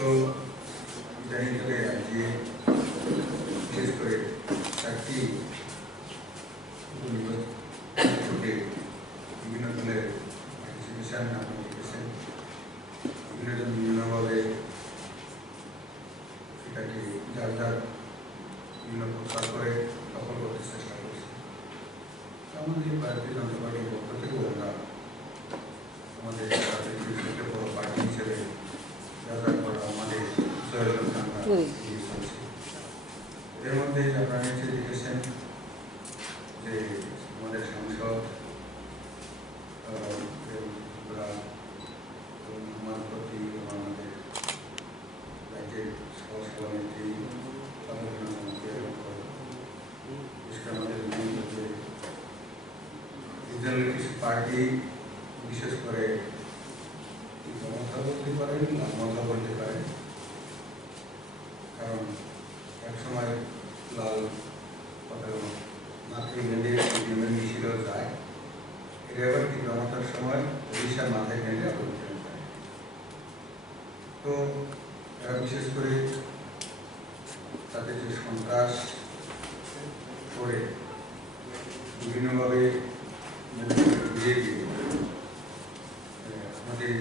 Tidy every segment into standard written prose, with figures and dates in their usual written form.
তো ইদানিং কালে আজকে বিশেষ করে চারটি উপনিবেশে বিভিন্ন দলের পার্টিসিপেশন আপনি দেখেছেন, বিভিন্ন জন বিভিন্নভাবে এটাকে যার যার বিভিন্ন প্রচার করে সফল করতে চেষ্টা করছে। আমাদের ভারতীয় জনতা পার্টির পক্ষ থেকেও আমরা আমাদের বড় পার্টি হিসেবে যা যা করা আমাদের এর মধ্যে আপনারা নিশ্চয়ই দেখেছেন যে আমাদের সাংসদ প্রতি আমাদের রাজ্যের সভানেত্রী আমাদের কিছু পার্টি বিশেষ করে মমতা বলতে পারেন না মমতা বলতে পারেন, কারণ এক সময় লাল মাথায় বেঁধে মিছিল যায়, এটা এবার কিন্তু আমাদের সময় উড়িষ্যার মাথায় বেঁধে অভিযান যায়। তো এরা বিশেষ করে তাদের যে সন্ত্রাস করে বিভিন্নভাবে ঘিরে দিয়ে আমাদের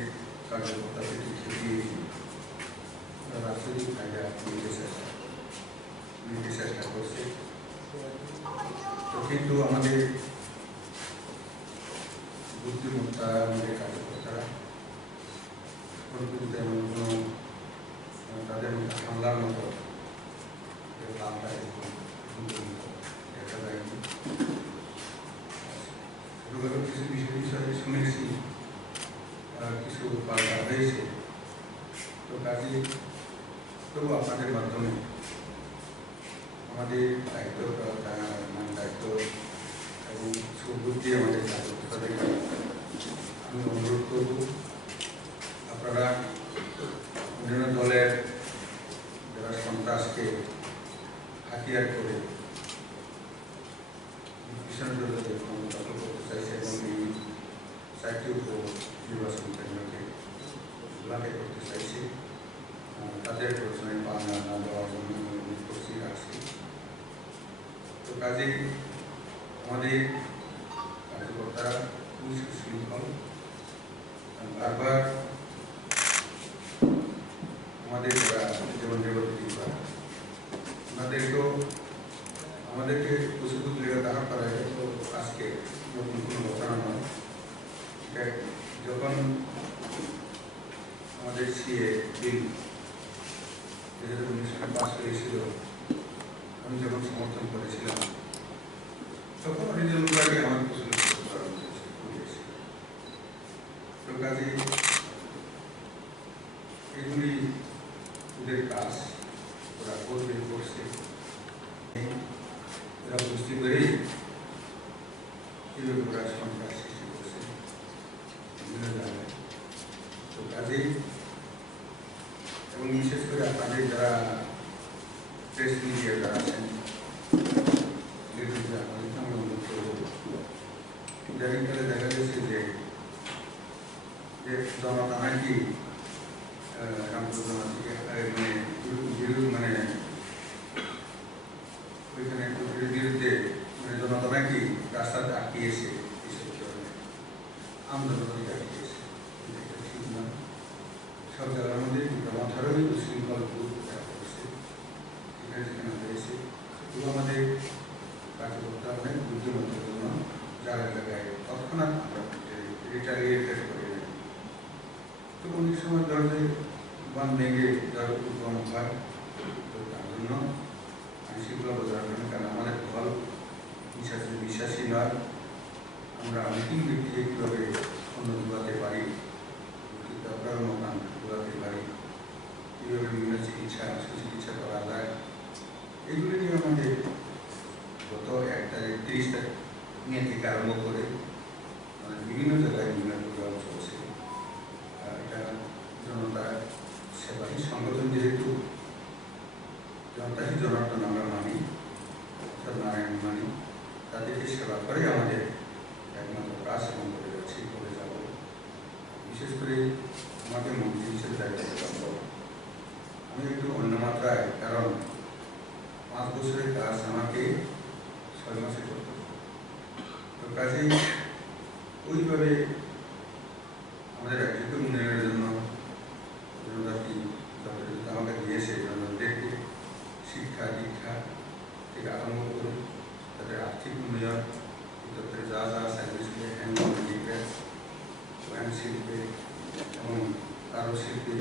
কার্যকর্তাকে খেপিয়ে রাজনৈতিক ফায়দা নিতে চেষ্টা করছে। তো কিন্তু আমাদের বুদ্ধিমত্তা আমাদের কার্যকর্তারা তেমন কোনো তাদের মধ্যে হামলার মতো দেখা যায়নি। কিছু বিষয়ে শুনেছি কিছু পাল্টা হয়েছে। তো কাজে তবু আপনাদের মাধ্যমে আমাদের দায়িত্ব এবং সুবুদ্ধি আমাদের কার্যকর্তাদেরকে আমি অনুরোধ করব, আপনারা বিভিন্ন দলের যারা সন্ত্রাসকে হাতিয়ার করে ভীষণ দলকে ক্ষমতা দখল করতে চাইছে এবং এই চারটি নির্বাচন কেন্দ্রকে লাভে করতে চাইছে, তাদের প্রশ্নে পাওনা না দেওয়ার জন্য অনুরোধ করছি রাখছি। তো কাজেই আমাদের কার্যকর্তারা খুবই সুশৃঙ্খল, বারবার আমাদের যারা জীবন দেবতী ওনাদেরকেও আমাদেরকে প্রস্তুত লেগে দেখা করা যায়। তো আজকে নতুন কোনো ঘটনা নয়, যখন আমাদের সিএ বিল 2019 সালে পাস হয়েছিল, আমি যখন সমর্থন করেছিলাম তখন রিজনাল পার্টি আমার পছন্দ করা হয়েছে। তো কাজে এগুলি ওদের কাজ, ওরা করবে করছে, এরা বুঝতে পেরেই কীভাবে ওরা সন্ত্রাস সৃষ্টি করছে বিভিন্ন জায়গায়। তো কাজেই এবং বিশেষ করে আপনাদের যারা প্রেস মিডিয়া যারা আছেন আমি অনুরোধ করব, ইদানিংকালে দেখা গেছে যে জনতা নাকি মানে ওইখানে বিরুদ্ধে জনতা নাকি রাস্তাতে আটকিয়েছে, এইসব ধরনের আন্দোলন আটকিয়েছে, ঠিক না। সব জায়গার মধ্যে মাথারই উশৃঙ্খল করছে, এখানে যেখানে হয়েছে এগুলো আমাদের কার্যকর্তা অনেক বুদ্ধিমত্তার জন্য জায়গায় জায়গায় তৎক্ষণাৎ আমরা রিটালিয়েটেড করে নেই। তো অনেক সময় ধরলে বান ভেঙে যার উপক্রম হয়, তো তার জন্য আইনশৃঙ্খলা বজায় রাখবেন, কারণ আমাদের দল বিশ্বাসী নয়। আমরা অনেকেই ব্যক্তিকে কীভাবে অন্য দোলাতে পারি, আপনার মকান দোলাতে পারি, কীভাবে বিভিন্ন চিকিৎসা সুচিকিৎসা করা যায়, এগুলি নিয়ে আমাদের গত 1 তারিখ 30 তারিখ নিয়ে থেকে আরম্ভ করে বিভিন্ন জায়গায় বিভিন্ন প্রোগ্রাম চলছে। এটা জনতা সেবাহী সংগঠন, যেহেতু জনতাই জনার্দন আমরা মানি, নারায়ণ মানি, তাদেরকে সেবা করে আমাদের একমাত্র কাজ এবং করে যাচ্ছি, করে যাব। বিশেষ করে আমাকে মন্ত্রী হিসেবে দায়িত্ব যায়, কারণ 5 বছরের কাজ আমাকে 6 মাসে করতে হবে। তো কাজেই ওইভাবে আমাদের রাজ্যকে উন্নয়নের জন্য জনজাতি আমাকে দিয়েছে, জনজাতিদেরকে শিক্ষা দীক্ষা থেকে আরম্ভ করে তাদের আর্থিক উন্নয়ন, তাদের যা যা সার্ভিসগুলো হ্যান্ডলুম, ডিফেন্স, ওয়াইন শিল্পে এবং কারু শিল্পে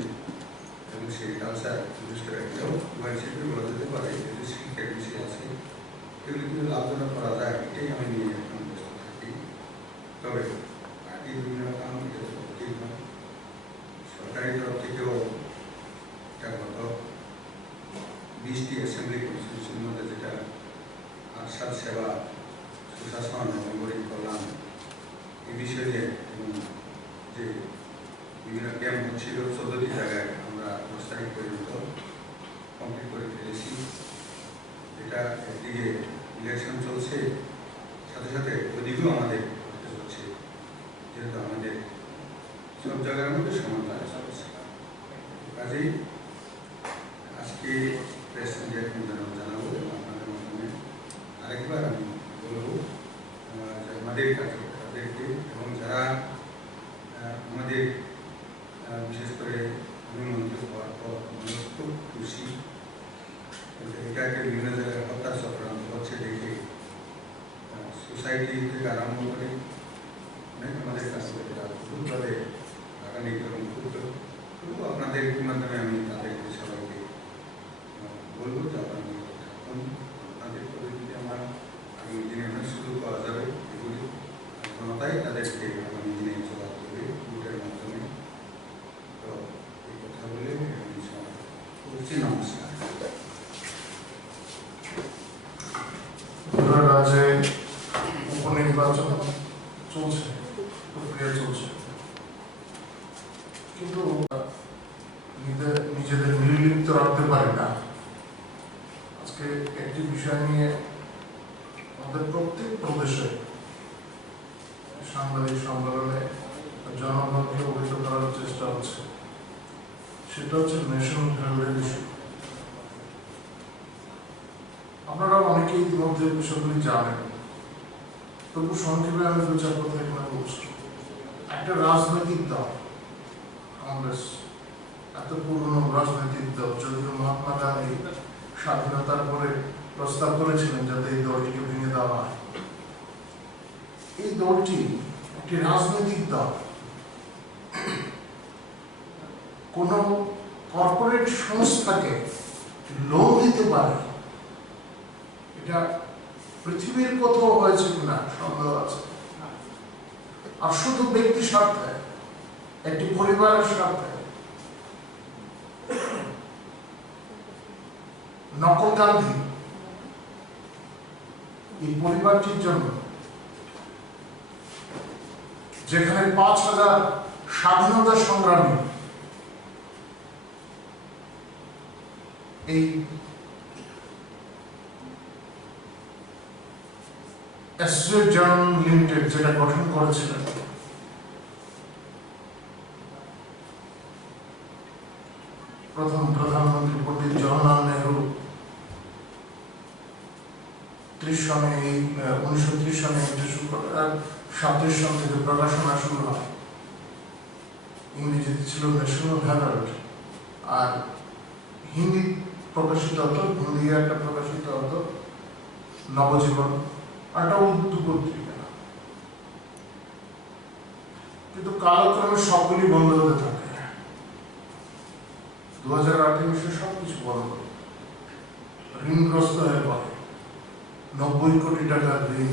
এবং সেরিকালচার, বিশেষ করে একটাও ওয়াইন শিল্পে বলা যেতে পারে, যে শিক্ষার বিষয় আছে, এগুলি কিন্তু লাভজনক করা যায়, এটাই আমি নিয়ে এখন ব্যস্ত থাকি। তবে পার্টির বিভিন্ন কাম এটা তো ঠিক নয়। সরকারি তরফ থেকেও এটা গত 20টি অ্যাসেম্বলি কনস্টিটিউশনের মধ্যে যেটা আরশাদ সেবা, সুশাসন, নাগরিক কল্যাণ এই বিষয়ে এবং যে বিভিন্ন ক্যাম্প হচ্ছিল 14টি জায়গায় আমরা 10 তারিখ পর্যন্ত কমপ্লিট করে ফেলেছি। এটা একদিকে ইলেকশন চলছে, সাথে সাথে ওদিকেও আমাদের করতে হচ্ছে, যেহেতু আমাদের সব জায়গার মধ্যে সমান কাজ চলছে। কাজেই আজকে প্রেস মিডিয়াকে জানাবো এবং আপনাদের মাধ্যমে আরেকবার আমি বলবো যে আমাদের কাছে তাদেরকে এবং যারা আমাদের বিশেষ করে আমি মন্ত্রী হওয়ার পর মানুষ খুব খুশি, এটাকে বিভিন্ন জায়গায় হত্যা চক্রান্ত হচ্ছে দেখে সোসাইটি থেকে আরম্ভ করে অনেক আমাদের কাছে খুবভাবে আগামী এবং খুব আপনাদের মাধ্যমে আমি তাদেরকে সবাইকে বলবো যে আপনাদের পদ্ধতিতে আমার আগামী দিনে অনেক সুযোগ পাওয়া যাবে, এগুলি জনতাই তাদেরকে আগামী দিনে জবাব দেবে ভোটের মাধ্যমে। তো এই কথা বলে আমি বলছি নমস্কার। রাজ্যে উপনির্বাচন চলছে, প্রক্রিয়া চলছে, কিন্তু নিজেদের নির্লিপ্ত রাখতে পারি না। আজকে একটি বিষয় নিয়ে আমাদের প্রত্যেক প্রদেশে সাংবাদিক সম্মেলনে জনগণকে অবহিত করার চেষ্টা হচ্ছে, সেটা হচ্ছে ন্যাশনাল হেরাল্ডের ইস্যু। আপনারা অনেকেই ইতিমধ্যে বিষয়গুলি জানেন, তবু সংক্ষেপে আমি 2-4 কথা এখানে বলছি। একটা রাজনৈতিক দল কংগ্রেস, এত পুরনো রাজনৈতিক দল, যদিও মহাত্মা গান্ধী স্বাধীনতার পরে প্রস্তাব করেছিলেন যাতে এই দলটিকে ভেঙে দেওয়া হয়। এই দলটি একটি রাজনৈতিক দল কোন কর্পোরেট সংস্থাকে লোন দিতে পারে, এটা পৃথিবীর কোথাও হয়েছে কিনা সন্দেহ আছে। আর শুধু ব্যক্তি স্বার্থে, একটি পরিবারের স্বার্থে নকল গান্ধী এই পরিবারটির জন্য, যেখানে 5,000 স্বাধীনতা সংগ্রামী এই অ্যাসোসিয়েট জার্নাল লিমিটেড যেটা গঠন করেছিলেন, প্রথম প্রধানমন্ত্রী পণ্ডিত জওহরলাল নেহরু 1930 সনে এটা শুরু করে, আর 37 সন থেকে প্রকাশনা শুরু হয়। ইংরেজিতে ছিল ন্যাশনাল হেরাল্ড, আর হিন্দি প্রকাশিত হতো, হিন্দি একটা প্রকাশিত হতো নবজীবন, আর একটা উর্দু পত্রিকা। কিন্তু কালক্রমে সবগুলি বন্ধ হতে থাকে। 2018 সবকিছু বন্ধ, ঋণগ্রস্ত হয়ে পড়ে, 90 কোটি টাকার ঋণ।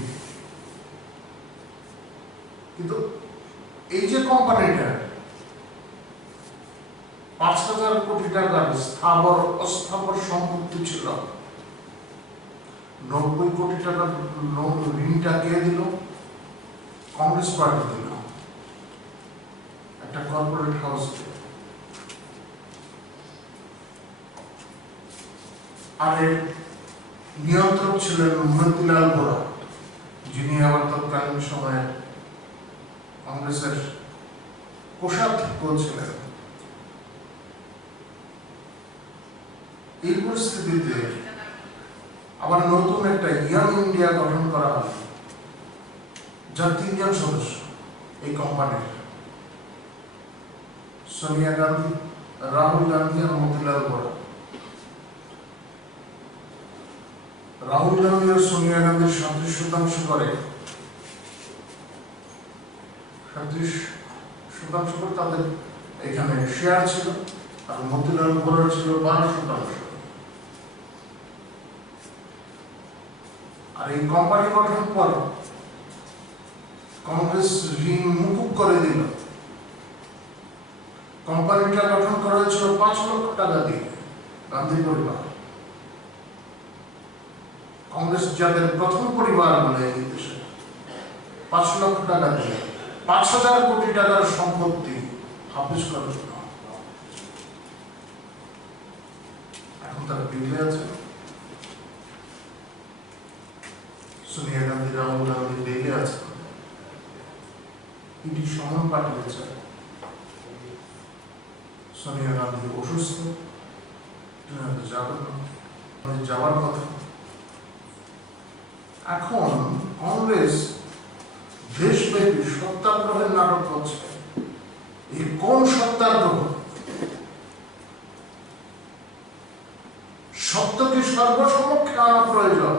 কিন্তু এই যে কোম্পানিটা 5,000 কোটি টাকার স্থাবর অস্থাবর সম্পত্তি ছিল, 90 কোটি টাকার ঋণটা কে দিল? কংগ্রেস পার্টি দিল, একটা কর্পোরেট হাউস। আর এর নিয়ন্ত্রক ছিলেন মতিলাল ভোরা, যিনি আবার তৎকালীন সময়ে কংগ্রেসের কোষাধ্যক্ষ ছিলেন। এই পরিস্থিতিতে আবার নতুন একটা ইয়াং ইন্ডিয়া গঠন করা হবে, যার 3 জন সদস্য এই কোম্পানির, সোনিয়া গান্ধী, রাহুল গান্ধী আর মতিলাল ভোরা। রাহুল গান্ধী আর সোনিয়া গান্ধীর 37% করে, 37% করে তাদের এখানে শেয়ার ছিল, আর মতিলাল ভোরার ছিল 12%। আর এই কোম্পানি গঠনের পর কংগ্রেস ঋণ মুকুব করে দিল। কোম্পানিটা গঠন করা হয়েছিল 5 লক্ষ টাকা দিয়ে গান্ধী পরিবার, কংগ্রেস যাদের প্রথম পরিবার বলে এই দেশে, 5 লক্ষ টাকা দিয়ে 5,000 কোটি টাকার সম্পত্তি হাফিজ করে দিল। এখন তারা বিলে আছে, সোনিয়া গান্ধী, রাহুল গান্ধী বিলে আছে, ইডি সমন পাঠিয়েছে। সোনিয়া গান্ধী অসুস্থ, যাওয়ার কথা। এখন কংগ্রেস দেশব্যাপী সত্যাগ্রহের নাটক করছে। এই কোন সত্যাগ্রহ? সত্যকে সর্বসমক্ষে আনা প্রয়োজন।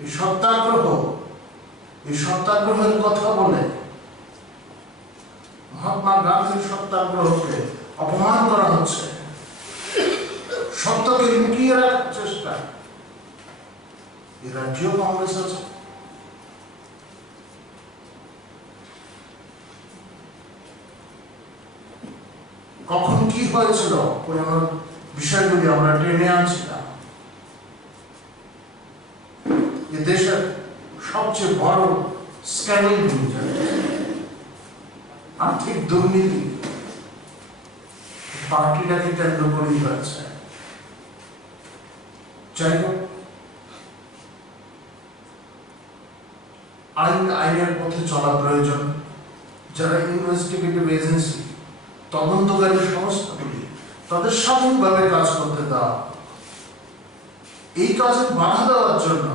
এই সত্যাগ্রহের কথা বলে মহাত্মা গান্ধীর সত্যাগ্রহকে অপমান করা হচ্ছে, সত্যকে লুকিয়ে রাখার চেষ্টা। এই রাজ্যেও কংগ্রেস আছে। কখন কি হয়েছিল পুরনো বিষয়গুলি আমরা টেনে আনছি না। এ দেশের সবচেয়ে বড় স্ক্যান্ডাল, আর্থিক দুর্নীতি পার্টিটাকে কেন্দ্র করেই হয়েছে। যাই হোক, আইনের পথে চলা প্রয়োজন। যারা ইনভেস্টিগেটিভ এজেন্সি, তদন্তকারী সংস্থাগুলি, তাদের স্বাধীনভাবে কাজ করতে দেওয়া। এই কাজে বাধা দেওয়ার জন্য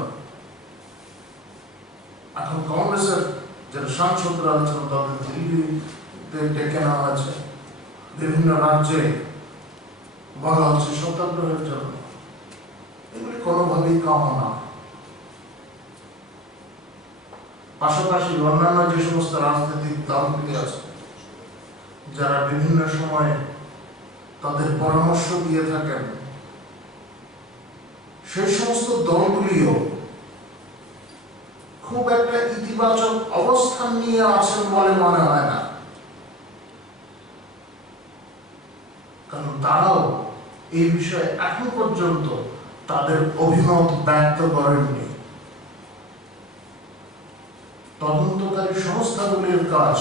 এখন কংগ্রেসের যারা সাংসদরা আছেন তাদের দিল্লিতে ডেকে নেওয়া হয়েছে, বিভিন্ন রাজ্যে বলা হচ্ছে সত্যাগ্রহের জন্য। এগুলি কোনোভাবেই কাম্য না। পাশাপাশি অন্যান্য যে সমস্ত রাজনৈতিক দলগুলি আছে, যারা বিভিন্ন সময়ে তাদের পরামর্শ দিয়ে থাকেন, সেই সমস্ত দলগুলিও খুব একটা ইতিবাচক অবস্থান নিয়ে আছেন বলে মনে হয় না। কারণ তারাও এই বিষয়ে এখন পর্যন্ত তাদের অভিমত ব্যক্ত করেননি। তদন্তকারী সংস্থাগুলির কাজ,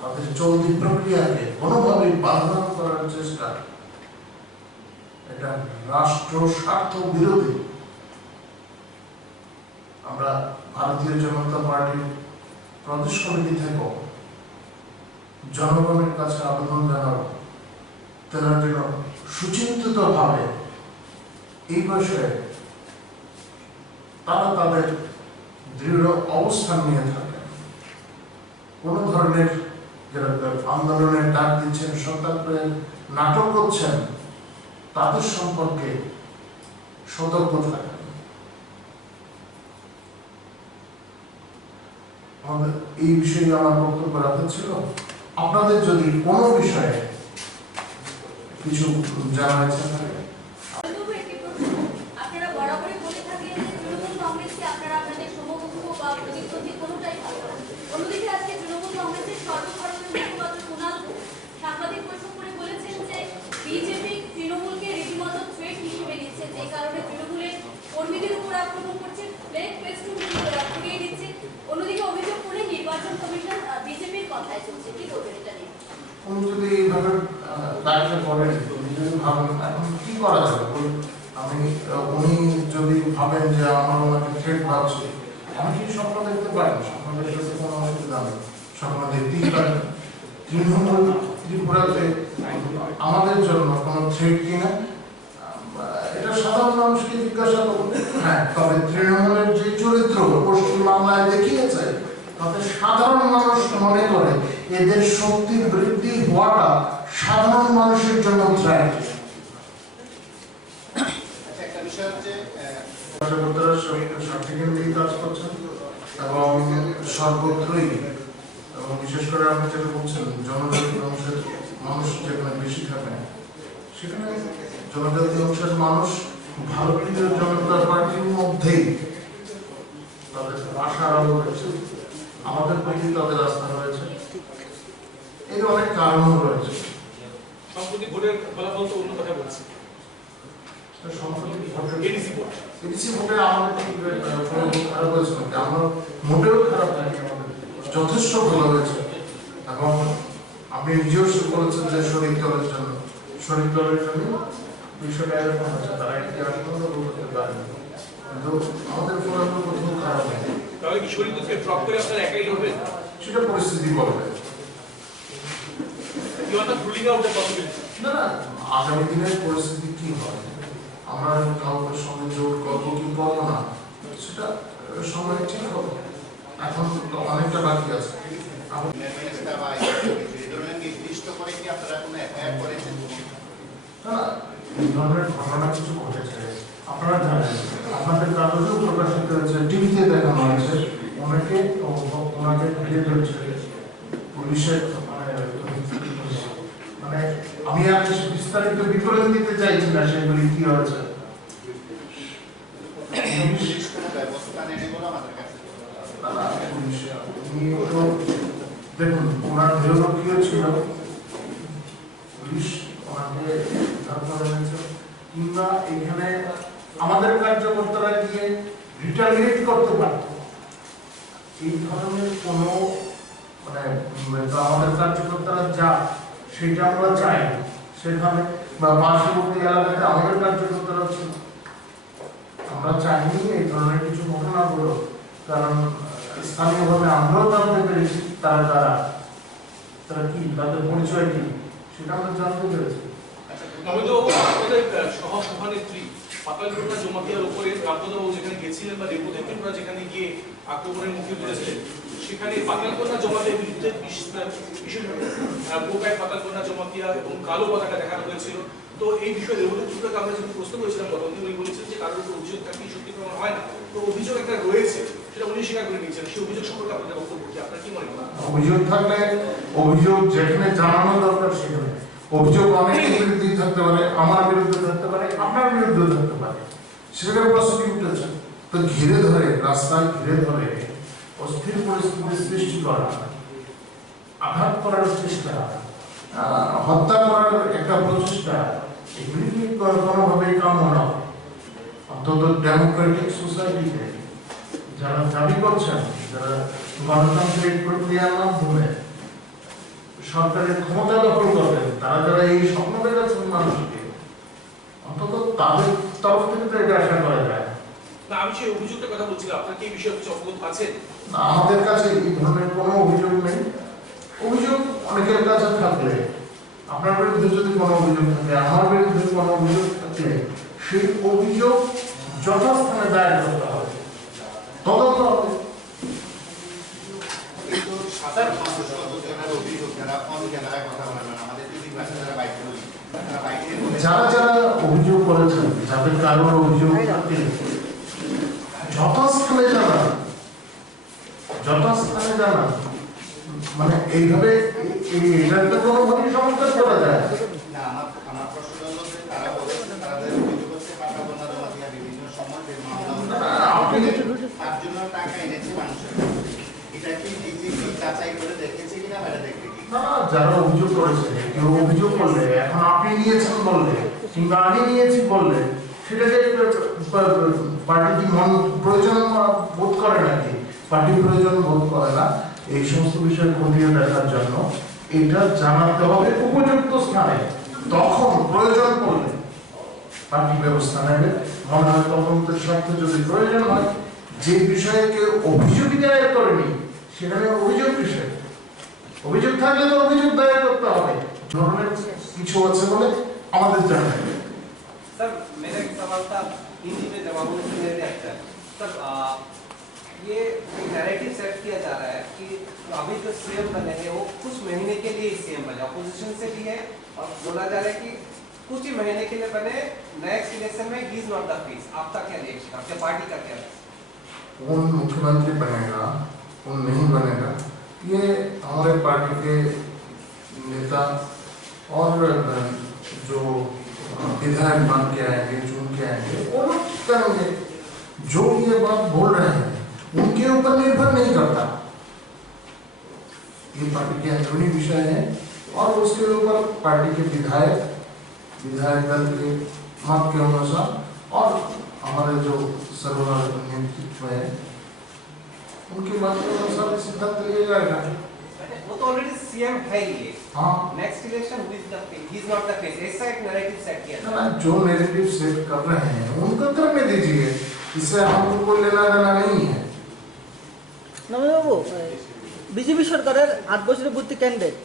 তাদের চলতি প্রক্রিয়াকে কোনোভাবেই বাধা করার চেষ্টা, এটা রাষ্ট্র স্বার্থ বিরোধী। আমরা ভারতীয় জনতা পার্টির প্রদেশ কমিটি থেকে জনগণের কাছে আবেদন জানাবো, তারা যেন সুচিন্তিত ভাবে এই বিষয়ে তারা তাদের দৃঢ় অবস্থান নিয়ে থাকে। কোন ধরনের যারা আন্দোলনের ডাক দিচ্ছেন, সত্যাগ্রহের নাটক করছেন, তাদের সম্পর্কে সতর্ক থাকেন। আমাদের এই বিষয়ে আমার বক্তব্য রাখা ছিল। আপনাদের যদি কোনো বিষয়ে কিছু জানার ইচ্ছা থাকে। আপনারা বরাবরই বলে থাকেন যে তৃণমূল কংগ্রেসকে আপনারা আপনাদের সমকক্ষ বা প্রতিদ্বন্দ্বী কোনোটাই ভালো না। অন্যদিকে আজকে তৃণমূল কংগ্রেসের সর্বভারতীয় মুখপাত্র কুণাল সাংবাদিক বৈঠক করে বলেছেন যে বিজেপি তৃণমূলকে রীতিমতো থ্রেট হিসেবে নিচ্ছে, যে কারণে তৃণমূলের কর্মীদের উপর আক্রমণ করছে, ফ্ল্যাগ ফেস্টুন ছড়িয়ে দিচ্ছে। অন্যদিকে অভিযোগ করে নির্বাচন কমিশন বিজেপির কথায় চলছে। কি বলবেন এটা নিয়ে? উনি যদি এইভাবে দায়িত্ব করেন, উনি যদি ভাবেন এখন কি করা যাবে, উনি যদি ভাবেন যে আমার ওনাকে থ্রেট ভাবছে, অনেকেই স্বপ্ন দেখতে পারেন, স্বপ্ন দেখতে কোনো অসুবিধা নেই, স্বপ্ন দেখতেই পারেন। তৃণমূল ত্রিপুরাতে আমাদের জন্য কোনো থ্রেট কিনা এটা সাধারণ মানুষকে জিজ্ঞাসা করুন। হ্যাঁ, তবে তৃণমূলের যে চরিত্র পশ্চিমবাংলায় দেখিয়েছে তাতে সাধারণ মানুষ মনে করে এদের শক্তি বৃদ্ধি হওয়াটা সাধারণ মানুষের জন্য থ্রেট। একটা বিষয় হচ্ছে কর্মকর্তারা সঠিক নিয়ে কাজ করছেন এবং সর্বত্রই, এবং বিশেষ করে আপনি যেটা বলছেন জনজাতি অংশের মানুষ যেখানে বেশি থাকে সেখানে জনজাতি অংশের মানুষ ভারতীয় জনতা পার্টির মধ্যেই তাদের আশার আলো রয়েছে, আমাদের প্রতি তাদের আস্থা রয়েছে। এর অনেক কারণও রয়েছে। সম্প্রতি ভোটের ফলাফল তো অন্য কথা বলছে। এডিসি ভোটে আমাদের খারাপ হয়েছে নাকি? আমরা মোটেও খারাপ নাকি, আমাদের যথেষ্ট ভালো হয়েছে। এবং আপনি নিজেও বলেছেন যে শরীর দলের জন্য বিষয়টা এরকম হচ্ছে, তারা একটি আন্দোলন করতে পারেনি, কিন্তু আমাদের ফলাফল কোথাও খারাপ নেই। তাহলে কি শরীরকে ড্রপ করে আপনারা একাই লড়বেন? সেটা পরিস্থিতি বলবে। You are not ruling out the possibility. না, আগামী দিনের পরিস্থিতি কি হয়, আমরা কাউকে সঙ্গে জোর করবো কি করবো না, সেটা সময় ঠিক হবে। এখন তো অনেকটা বাকি আছে। এই ধরনের ঘটনা কিছু ঘটেছে, আপনারা জানেন, আপনাদের কাগজেও প্রকাশিত হয়েছে, টিভিতে দেখানো হয়েছে, ওনাকে ঘিরে ধরেছে পুলিশের। মানে আমি আর বিস্তারিত বিবরণ দিতে চাইছি না সেগুলি কি হয়েছে। দেখুন, ওনার দেহরক্ষীও ছিল, পুলিশ ওনাকে উদ্ধার করে নিয়েছে, কিংবা এখানে আমাদের কার্যকর্তারা গিয়ে রিটালিয়েট করতে পারত, এই ধরনের কোনো মানে আমাদের কার্যকর্তারা যা সেটা আমরা চাই সেখানে বা পার্শ্ববর্তী এলাকাতে আমাদের কার্যকর্তারা ছিল, আমরা চাইনি এই ধরনের কিছু ঘটনা হলো। কারণ স্থানীয়ভাবে আমরাও জানতে পেরেছি তারা কি, তাদের পরিচয় কি, সেটা আমরা জানতে পেরেছি। আমাদের সহসভানেত্রী পাতালকোনা জমাতিয়ার উপরে রামপদবাবু যেখানে গেছিলেন বা দেবদেবরা যেখানে গিয়ে আক্রমণের মুখে পড়েছিলেন, সেখানে পাতালকোনা জমাতের বিরুদ্ধে বিশেষভাবে গোপায় পাতালকোনা জমাতিয়া এবং কালো পতাকা দেখানো হয়েছিল। তো এই বিষয়ে দেবদেবকে আমরা যখন প্রশ্ন করেছিলাম তখন উনি বলেছেন যে কারোর উপর অভিযোগ থাকলে সত্যি প্রমাণ হয় না, তো অভিযোগ একটা রয়েছে, সেটা উনি স্বীকার করে নিয়েছেন। সেই অভিযোগ সম্পর্কে আপনাদের বক্তব্য কি, আপনার কি মনে হয়? অভিযোগ থাকলে অভিযোগ যেখানে জানানো দরকার সেখানে অভিযোগ অনেকের বিরুদ্ধে থাকতে পারে, আমার বিরুদ্ধে থাকতে পারে, আপনার বিরুদ্ধে থাকতে পারে, সেখানে প্রসিকিউট আছে। তো ঘিরে ধরে, রাস্তায় ঘিরে ধরে অস্থির পরিস্থিতি সৃষ্টি করা, আঘাত করার চেষ্টা, হত্যা করার একটা প্রচেষ্টা, এগুলি কোনোভাবেই কাম্য না। অন্তত ডেমোক্রেটিক সোসাইটিতে যারা দাবি করছেন, যারা গণতান্ত্রিক প্রক্রিয়ার মাধ্যমে সরকারের ক্ষমতা দখল করবেন, তারা যারা এই স্বপ্ন দেখাচ্ছেন মানুষকে, অন্তত তাদের তরফ থেকে তো এটা আশা করা যায় না। আমি সেই অভিযোগের কথা বলছিলাম, আপনার কি এই বিষয়ে কিছু অবগত আছেন? আমাদের কাছে এই ধরনের কোনো অভিযোগ নেই। অভিযোগ অনেকের কাছে থাকলে, আপনার বিরুদ্ধে যদি কোনো অভিযোগ থাকে, আমার বিরুদ্ধে কোনো অভিযোগ থাকলে, সেই অভিযোগ যথাস্থানে দায়ের করতে হবে, তদন্ত হবে। কিন্তু সাধারণ মানুষ অভিযোগ যারা অন ক্যামেরায় কথা বলেন, আমাদের যদি যারা বাইক যারা অভিযোগ করেছেন, যাদের কারোর অভিযোগ থাকে, যথাস্থানে জানা, মানে এইভাবে এটার তো কোনোভাবেই সমাধান করা যায় না। আমার প্রশ্ন হলো যে তারা বলেছেন তাদের অভিযোগ হচ্ছে পাতালকোনা জমাতিয়া বিভিন্ন সময় তার জন্য টাকা এনেছে মানুষের, এটা কি ডিজিপি যাচাই করে দেখেছে কিনা বাইরে দেখবে কি না। যারা অভিযোগ করেছে, কেউ অভিযোগ করলে, এখন আপনি নিয়েছেন বললে কিংবা আমি নিয়েছি বললে, সেটাকে পার্টি কি মন প্রয়োজন বোধ করে নাকি? পার্টি প্রয়োজন বোধ করে না এই সমস্ত বিষয় খতিয়ে দেখার জন্য। এটা জানাতে হবে উপযুক্ত স্থানে, তখন প্রয়োজন পড়লে পার্টি ব্যবস্থা নেবে। মনে হয় তদন্তের স্বার্থে যদি প্রয়োজন হয়, যে বিষয়ে কেউ অভিযোগই দায়ের করেনি সেখানে অভিযোগ বিষয়, অভিযোগ থাকলে তো অভিযোগ দায়ের করতে হবে। ধরনের কিছু আছে বলে আমাদের জানা নেই। सर मेरा एक सवाल था हिंदी में जवाबों से मेरे अच्छा सर ये नैरेटिव सेट किया जा रहा है कि अभी जो सीएम बने हैं वो कुछ महीने के लिए सीएम बने, अपोजिशन से भी है और बोला जा रहा है कि कुछ ही महीने के लिए बने, नेक्स्ट इलेक्शन में he is not the face. आपका क्या रिएक्शन, आपके पार्टी का क्या है? कौन मुख्यमंत्री बनेगा कौन नहीं बनेगा ये हमारे पार्टी के नेता और जो विधायक बन के आएंगे चुन के आएंगे वो लोग करेंगे। जो ये बात बोल रहे हैं उनके ऊपर निर्भर नहीं करता, ये पार्टी के अंदरूनी विषय है और उसके ऊपर पार्टी के विधायक दल के मत के अनुसार और हमारे जो सर्वोच्च नेतृत्व है उनकी बात के अनुसार सिद्धांत लिया जाएगा। वो तो ऑलरेडी सीएम है ही है। हाँ, next election who is the face, he is not the face, ऐसा एक नैरेटिव सेट किया जा रहा है। जो नैरेटिव सेट कर रहे हैं उनको करने दीजिए, इससे हमको कोई लेना देना नहीं है। নবীনবাবু বিজেপি সরকারের 8 বছরের ভর্তি ক্যান্ডিডেট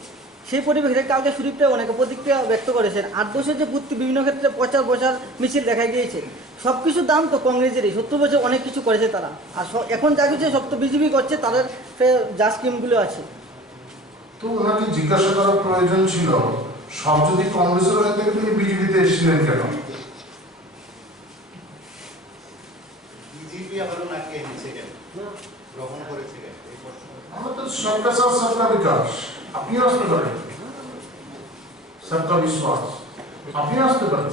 সেই পরিপ্রেক্ষিতে কালকে সুদীপটা অনেকে প্রতিক্রিয়া ব্যক্ত করেছেন। 8 বছরের যে ভর্তি বিভিন্ন ক্ষেত্রে প্রচার মিছিল দেখা গিয়েছে, সব কিছুর দাম তো কংগ্রেসেরই, 70 বছর অনেক কিছু করেছে তারা, আর এখন যা কিছু সব তো বিজেপি করছে, তাদের যা স্কিমগুলো আছে। তো ওনাকে জিজ্ঞাসা করার প্রয়োজন ছিল সব যদি কংগ্রেসের হয়ে থেকে তিনি বিজেপিতে এসেছিলেন কেন? বিজেপি আবার ওনাকে নিচে কেন গ্রহণ করেছে কেন এই প্রশ্ন। আমরা তো সবকা সাথ সবকা বিকাশ, আপনি আসতে পারেন, সবকা বিশ্বাস আপনি আসতে পারেন,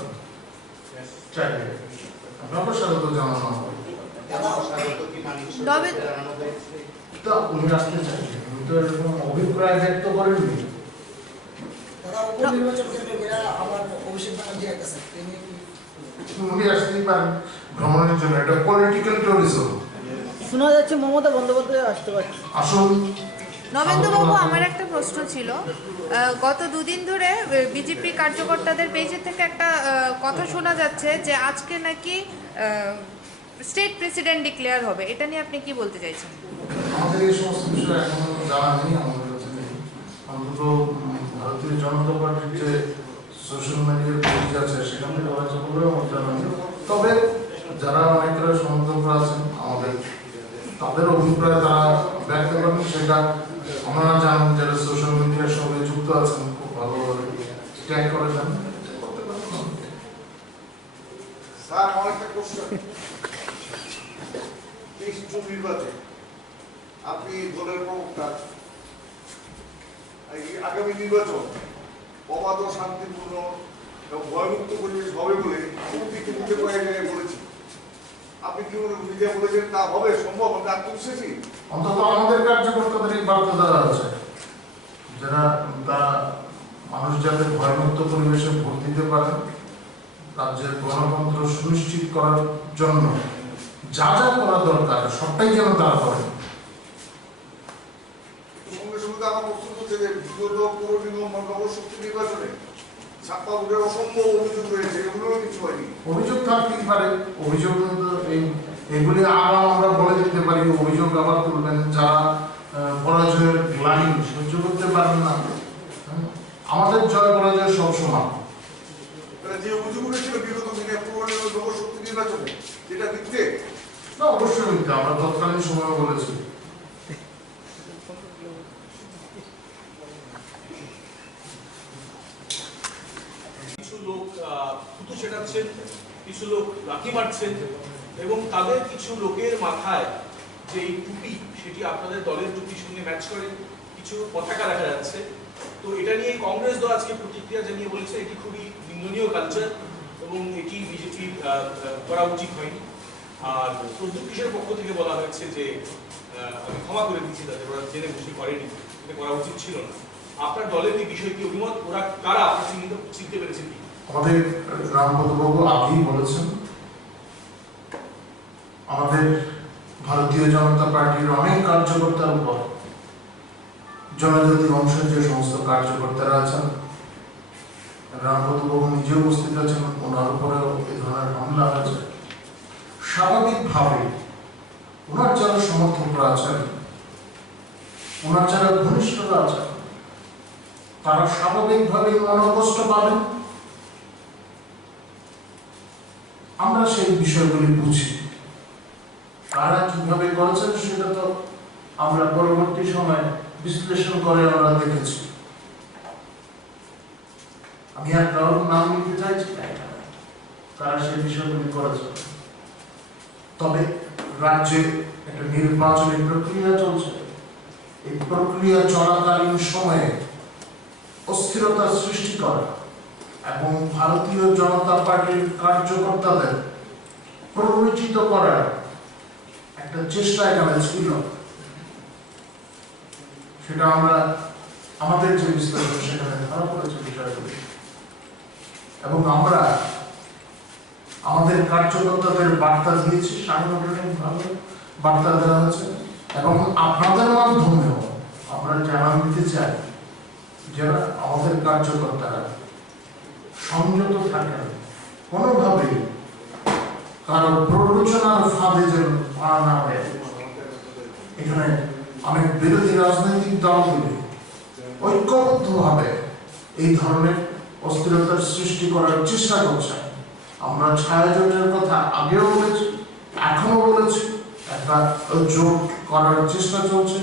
চাইলে আপনাকে স্বাগত জানানো হবে। স্বাগত কি মানুষ নবীন- জানানো হয়েছে? তা উনি আসতে চাইছেন, উনি তো এরকম অভিপ্রায় ব্যক্ত করেননি। তারা উপনির্বাচন কেন্দ্রে গিয়ে আবার অভিষেক ব্যানার্জি একটা উনি আসতেই পারেন ভ্রমণের জন্য, এটা পলিটিক্যাল ট্যুরিজম। শোনা যাচ্ছে মমতা বন্দ্যোপাধ্যায় আসতে পারছে। আসুন। নবেন্দুবাবু, আমার একটা প্রশ্ন ছিল, গত দুদিন ধরে বিজেপি কার্যকর্তাদের পেজের থেকে একটা কথা শোনা যাচ্ছে যে আজকে নাকি স্টেট প্রেসিডেন্ট ডিক্লেয়ার হবে, এটা নিয়ে আপনি কি বলতে চাইছেন? আমাদের এই সমস্ত বিষয়ে এখনো জানা নেই, আমাদের কাছে নেই। অন্তত ভারতীয় জনতা পার্টির যে সোশ্যাল মিডিয়ার পেজ আছে সেখান থেকে হয়েছে বলেও আমার জানা নেই। তবে যারা অনেকটা সমর্থকরা আছেন আমাদের, তাদের অভিপ্রায় তারা ব্যক্ত করেন, সেটা আমরা জানেন যারা সোশ্যাল মিডিয়ার সঙ্গে যুক্ত আছেন খুব ভালোভাবে ট্যাগ করে যান। স্যার, আমার একটা কোশ্চেন। নির্বাচন আপনি দলের প্রবক্তা, আগামী নির্বাচন অবাধ ও শান্তিপূর্ণ এবং ভয়মুক্ত পরিবেশ হবে বলে মুখে কয়েক জায়গায় বলেছি। আপনি কি মনে মিডিয়া বলেছেন তা হবে সম্ভব? আমরা আত্মবিশ্বাসী। অন্তত আমাদের কার্যকর্তাদের এই বার্তা দেওয়া আছে, যারা তারা মানুষ যাতে ভয়মুক্ত পরিবেশে ভোট দিতে পারেন, রাজ্যের গণতন্ত্র সুনিশ্চিত করার জন্য যা যা করা দরকার সবটাই যেন তারা করেন। সঙ্গে সঙ্গে আমার বক্তব্য হচ্ছে যে বিগত পৌর নিগম নগরশক্তি নির্বাচনে ছাপ্পা ভোটের অসম্ভব অভিযোগ রয়েছে, এগুলোও কিছু হয়নি। অভিযোগ থাকতেই পারে, অভিযোগ এগুলি আগাম আমরা বলে দিতে পারি, অভিযোগ আবার তুলবেন যারা পরাজয়ের গ্লানি সহ্য করতে পারেন না। আমাদের জয় পরাজয় সবসময়। যে অভিযোগ উঠেছিল বিগত দিনে পৌর নিগম নগরশক্তি নির্বাচনে, যেটা মিথ্যে না, অবশ্যই মিথ্যা, আমরা তৎকালীন সময় বলেছি। কিছু লোক থুতু ছেটাচ্ছেন, কিছু লোক লাথি মারছেন এবং তাদের কিছু লোকের মাথায় যে এই টুপি সেটি আপনাদের দলের টুপির সঙ্গে ম্যাচ করে, কিছু পতাকা দেখা যাচ্ছে। তো এটা নিয়ে কংগ্রেস দল আজকে প্রতিক্রিয়া জানিয়ে বলেছে এটি খুবই নিন্দনীয় কালচার এবং এটি বিজেপির করা উচিত হয়নি। আর প্রদ্যুৎ কিশোরের পক্ষ থেকে বলা হয়েছে যে আমি ক্ষমা করে দিচ্ছি, তাদের ওরা জেনে বুঝে করেনি, এটা করা উচিত ছিল না। আপনার দলের এই বিষয়টি অভিমত, ওরা কারা আপনার চিনতে পেরেছেন কি? আমাদের রামপদবাবু আগেই বলেছেন, আমাদের ভারতীয় জনতা পার্টির অনেক কার্যকর্তার উপর, জনজাতি অংশের যে সমস্ত কার্যকর্তারা আছেন, রামপদবাবু নিজে উপস্থিত আছেন, ওনার উপরেও এই ধরনের হামলা হয়েছে। স্বাভাবিকভাবে ওনার যারা সমর্থকরা আছেন, ওনার যারা ঘনিষ্ঠরা আছেন, তারা স্বাভাবিকভাবে মনোকষ্ট পাবেন। আমরা সেই বিষয়গুলি বুঝি, তারা কিভাবে করেছেন সেটা তো আমরা পরবর্তী সময় বিশ্লেষণ করে আমরা দেখেছি। আমি আর কারোর নাম নিতে চাইছি না, তারা সেই বিষয়গুলি করেছে। তবে রাজ্যে একটা নির্বাচনী প্রক্রিয়া চলছে, এই প্রক্রিয়া চলাকালীন সময়ে অস্থিরতা সৃষ্টি করা এবং ভারতীয় জনতা পার্টির কার্যকর্তাদের প্ররোচিত করার একটা চেষ্টা এখানে ছিল। সেটা আমরা আমাদের যে বিশ্লেষণ সেখানে ধরা পড়েছে বিষয়গুলি, এবং আমরা আমাদের কার্যকর্তাদের বার্তা দিয়েছি, সাংগঠনিকভাবে বার্তা দেওয়া হয়েছে, এবং আপনাদের মাধ্যমেও আমরা জানান দিতে চাই যারা আমাদের কার্যকর্তারা সংযত থাকেন, কোনোভাবেই কারো প্ররোচনার ফাঁদে যেন পা না দেয়। এখানে অনেক বিরোধী রাজনৈতিক দলগুলি ঐক্যবদ্ধভাবে এই ধরনের অস্থিরতার সৃষ্টি করার চেষ্টা করছে। আমরা ছায়াজোটের কথা আগেও বলেছি, এখনো বলেছি, একটা জোট করার চেষ্টা চলছে,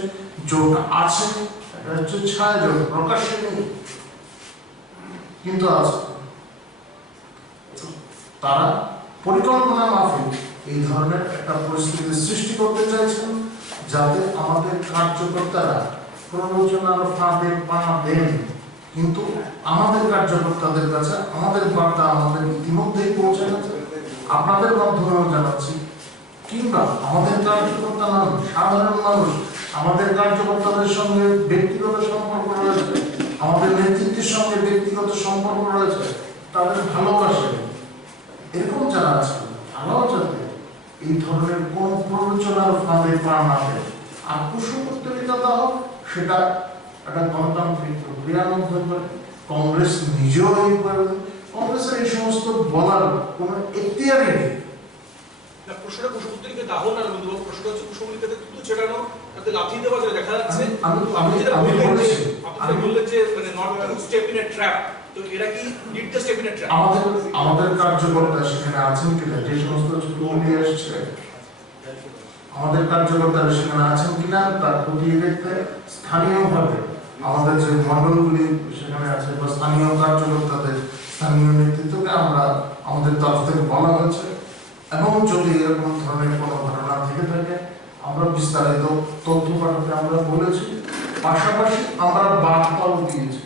জোট আছে, এটা হচ্ছে ছায়াজোট, প্রকাশ্যে নেই কিন্তু আছে। তারা পরিকল্পনা মাফিক এই ধরনের একটা পরিস্থিতি সৃষ্টি করতে চাইছেন যাতে আমাদের কার্যকর্তারা প্ররোচনার ফাঁদে পা দেন। কিন্তু আমাদের কার্যকর্তাদের কাছে আমাদের বার্তা আমাদের ইতিমধ্যেই পৌঁছে গেছে, আপনাদের মাধ্যমেও জানাচ্ছি, কিংবা আমাদের কার্যকর্তা মানুষ, সাধারণ মানুষ আমাদের কার্যকর্তাদের সঙ্গে ব্যক্তিগত সম্পর্ক রয়েছে, আমাদের নেতৃত্বের সঙ্গে ব্যক্তিগত সম্পর্ক রয়েছে, তাদের ভালোবাসে, এরকম যারা আছে তারাও যাতে এই ধরনের কোন প্ররোচনার ফাঁদে পা না দেয়। আর কুশপুত্তলিকা দাও সেটা একটা গণতান্ত্রিক প্রক্রিয়ার মধ্যে পড়ে। কংগ্রেস নিজেও এই কংগ্রেসের এই সমস্ত বলার কোনো এখতিয়ারই নেই। প্রশ্নটা কুশপুত্তলিকা দাহ না বন্ধুবাবু, প্রশ্নটা হচ্ছে কুশপুত্তলিকাতে তুতু ছেটানো, তাতে লাথি দেওয়া যেটা দেখা যাচ্ছে। আপনি বললেন যে মানে not to step in a trap, তো এরা কি did the step in a trap? আমাদের কার্যকর্তা সেখানে আছেন কিনা, যে সমস্ত ছবি আসছে আমাদের কার্যকর্তারা সেখানে আছেন কিনা তার খতিয়ে দেখতে স্থানীয়ভাবে আমাদের যে মন্ডলগুলি সেখানে আছে বা স্থানীয় কার্যকর্তাদের স্থানীয় নেতৃত্বকে আমরা আমাদের তরফ থেকে বলা হয়েছে, এবং যদি এরকম ধরনের কোনো ঘটনা থেকে থাকে আমরা বিস্তারিত তথ্য পাঠাতে আমরা বলেছি, পাশাপাশি আমরা বার্তাও দিয়েছি।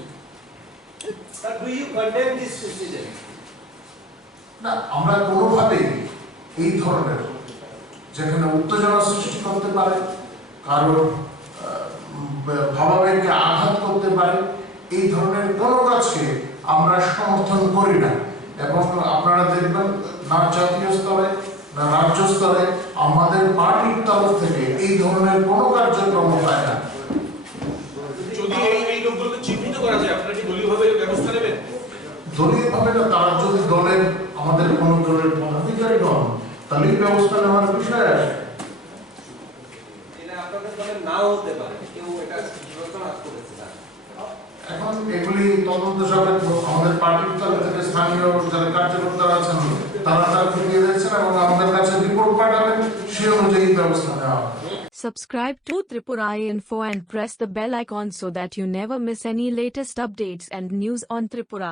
না, আমরা কোনোভাবেই এই ধরনের যেখানে উত্তেজনা সৃষ্টি করতে পারে, কারোর ভাবাবেগকে আঘাত করতে পারে, এই ধরনের কোনো কাজকে আমরা সমর্থন করি না। এবং আপনারা দেখবেন না জাতীয় স্তরে না রাজ্য স্তরে আমাদের পার্টির তরফ থেকে এই ধরনের কোনো কার্যক্রম হয় না। যদি এই লোকগুলোকে চিহ্নিত করা যায়, আপনারা কি দলীয়ভাবে ব্যবস্থা নেবেন? দলীয়ভাবে না, তারা যদি দলের আমাদের কোন দলের পদাধিকারী হন তাহলে ব্যবস্থা নেওয়ার বিষয় আসে। এটা আপনাদের দলের নাও হতে পারে, কেউ এটা বিবেচনা করেছে না। এখন এগুলি তদন্ত সাপেক্ষ, আমাদের পার্টির তরফ থেকে স্থানীয় যারা কার্যকর্তারা আছেন তারা তার খুঁটিয়ে দিয়েছেন এবং আমাদের কাছে রিপোর্ট পাঠাবেন, সেই অনুযায়ী ব্যবস্থা নেওয়া হবে। Subscribe to Tripura Info and press the bell icon so that you never miss any latest updates and news on Tripura.